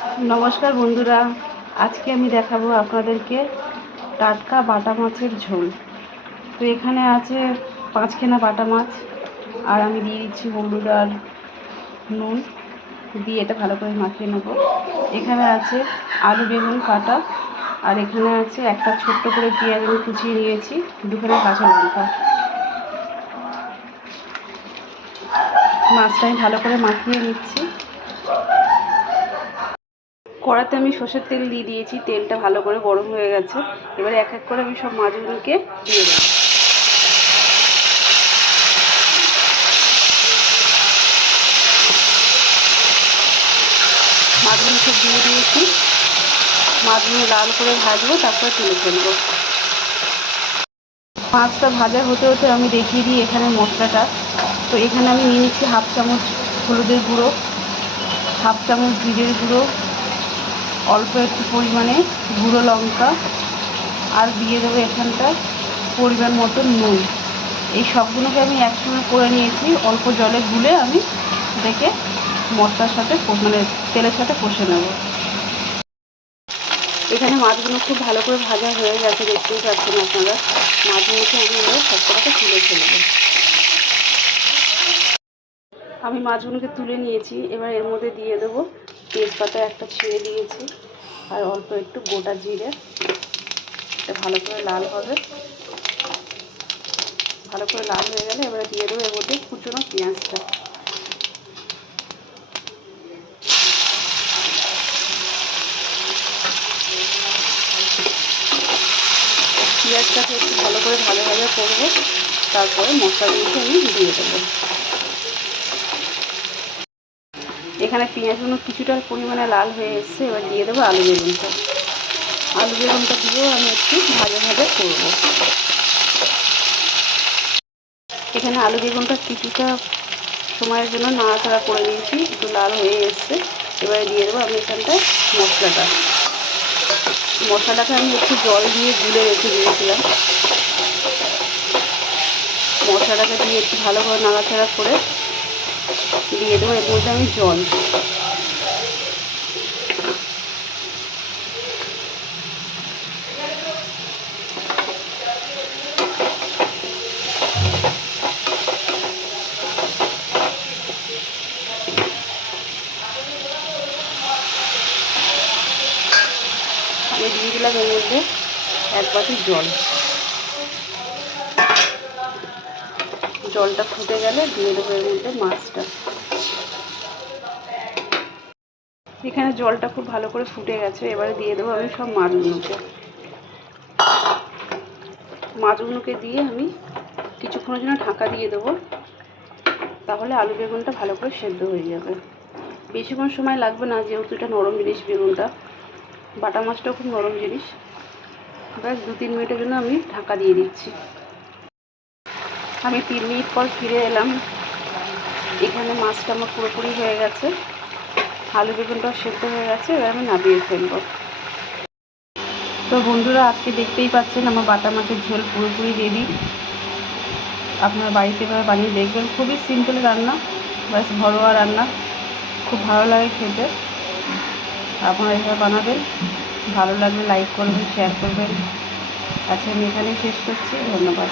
নমস্কার বন্ধুরা, আজকে আমি দেখাবো আপনাদেরকে টাটকা বাটা মাছের ঝোল। তো এখানে আছে 5খানা বাটা মাছ, আর আমি দিয়ে দিচ্ছি হলুদ আর নুন দিয়ে এটা ভালো করে মাখিয়ে নেব। এখানে আছে আলু বেগুন কাটা, আর এখানে আছে একটা ছোট্ট করে পেঁয়াজ আমি কুচিয়ে নিয়েছি, 2খানা কাঁচা লঙ্কা। মাছটা আমি ভালো করে মাখিয়ে নিচ্ছি। কড়াতে আমি সর্ষের তেল দিয়ে দিয়েছি, তেলটা ভালো করে গরম হয়ে গেছে। এবারে এক এক করে আমি সব মাছগুলোকে দিয়ে দেবো। মাছগুলো সব দিয়ে দিয়েছি, মাছগুলো লাল করে ভাজবো, তারপরে তুলে ফেলবো। মাছটা ভাজা হতে হতে আমি দেখিয়ে দিই এখানে মশলাটা। তো এখানে আমি নিয়ে নিচ্ছি 1/2 চামচ হলুদের গুঁড়ো, 1/2 চামচ জিরের গুঁড়ো, অল্প একটু পরিমাণে গুঁড়ো লঙ্কা, আর দিয়ে দেবো এখানটা পরিমাণ মতো নুন। এই সবগুলোকে আমি একসঙ্গে করে নিয়েছি, অল্প জলে গুলে আমি এটাকে মশলার সাথে তেলের সাথে কষে নেব। এখানে মাছগুলো খুব ভালো করে ভাজা হয়ে গেছে, দেখতেই পাচ্ছেন আপনারা। মাছগুলোকে আমি এবার সবকটাকে তুলে ফেলবো। আমি মাছগুলোকে তুলে নিয়েছি, এবার এর মধ্যে দিয়ে দেবো তেজপাতা একটা ছিঁড়ে দিয়েছি, আর অল্প একটু গোটা জিরে। এটা ভালো করে লাল হবে, ভালো করে লাল হয়ে গেলে এবারে দিয়ে দেবো এর মধ্যে কুচনো পেঁয়াজটা। পেঁয়াজটাকে একটু ভালো করে ভাজা ভাজা করবো, তারপরে মশলাগুলোকে আমি দিয়ে দেবো। এখানে পেঁয়াজগুলো কিছুটা পরিমাণে লাল হয়ে এসছে, এবার দিয়ে দেবো আলু বেগুনটা। আলু বেগুনটা দিয়েও আমি একটু ভাজা ভাজা করবো। এখানে আলু বেগুনটা কিছুটা সময়ের জন্য নাড়াচাড়া করে দিয়েছি, একটু লাল হয়ে এসছে। এবারে দিয়ে দেবো আমি এখানটায় মশলাটাকে আমি একটু জল দিয়ে গুলে রেখে দিয়েছিলাম। মশলাটাকে দিয়ে একটু ভালো করে নাড়াচাড়া করে দিয়ে দেবো এর মধ্যে আমি জল। আমি দিয়ে দিলাম এর মধ্যে 1 বাটি জল। জলটা ফুটে গেলে দিয়ে দেবো এর মধ্যে মাছটা। এখানে জলটা খুব ভালো করে ফুটে গেছে, এবারে দিয়ে দেবো আমি সব মাছগুলোকে দিয়ে আমি কিছুক্ষণের জন্য ঢাকা দিয়ে দেবো, তাহলে আলু বেগুনটা ভালো করে সেদ্ধ হয়ে যাবে। বেশিক্ষণ সময় লাগবে না, যেহেতু এটা নরম জিনিস বেগুনটা। বাটা মাছটাও খুব নরম জিনিস। ব্যাস 2-3 মিনিটের জন্য আমি ঢাকা দিয়ে দিচ্ছি। আমি 3 মিনিট পর ফিরে এলাম। এখানে মাছটা আমার পুরোপুরি হয়ে গেছে, আলু বেগুনটাও সেদ্ধ হয়ে গেছে, এবার আমি নামিয়ে ফেলবো। তো বন্ধুরা, আজকে দেখতেই পাচ্ছেন আমার বাটা মাছের ঝোল পুরোপুরি রেডি। আপনারা বাড়িতে এভাবে বানিয়ে দেখবেন, খুবই সিম্পল রান্না, ব্যাস ঘরোয়া রান্না, খুব ভালো লাগে খেতে। আপনারা এভাবে বানাবেন, ভালো লাগলে লাইক করবেন, শেয়ার করবেন। আচ্ছা, আমি এখানেই শেষ করছি। ধন্যবাদ।